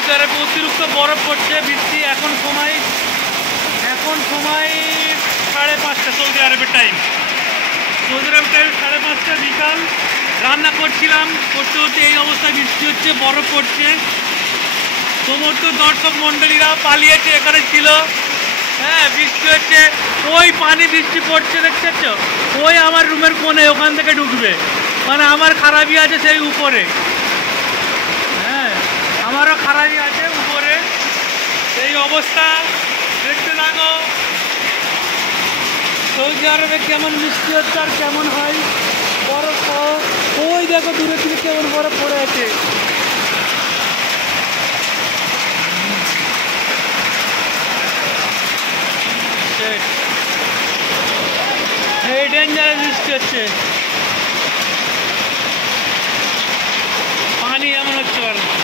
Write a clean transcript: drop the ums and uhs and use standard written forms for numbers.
Saudi আরবে অতিরিক্ত বরফ পড়ছে, বৃষ্টি। এখন সময় 5:30 সৌদি আরবের টাইম। সৌদি আরবের টাইম 5:30 বিকাল। রান্না করছিলাম, করতে করতে এই অবস্থায় বৃষ্টি হচ্ছে, বরফ পড়ছে। সমস্ত দর্শক মণ্ডলীরা পালিয়েছে, এখানে ছিল। হ্যাঁ, বৃষ্টি হচ্ছে, ওই পানি বৃষ্টি পড়ছে দেখতেছ, ওই আমার রুমের কোণে, ওখান থেকে ঢুকবে। মানে আমার খারাপই আছে সেই উপরে। হ্যাঁ, আমারও খারাপই আছে উপরে। এই অবস্থা দেখতে থাকো সৌদি আরবে কেমন বৃষ্টি হচ্ছে আর কেমন হয় বরফ। ওই দেখো দূরে থেকে কেমন বরফ পড়ে আছে। এই ডেঞ্জারে বৃষ্টি হচ্ছে।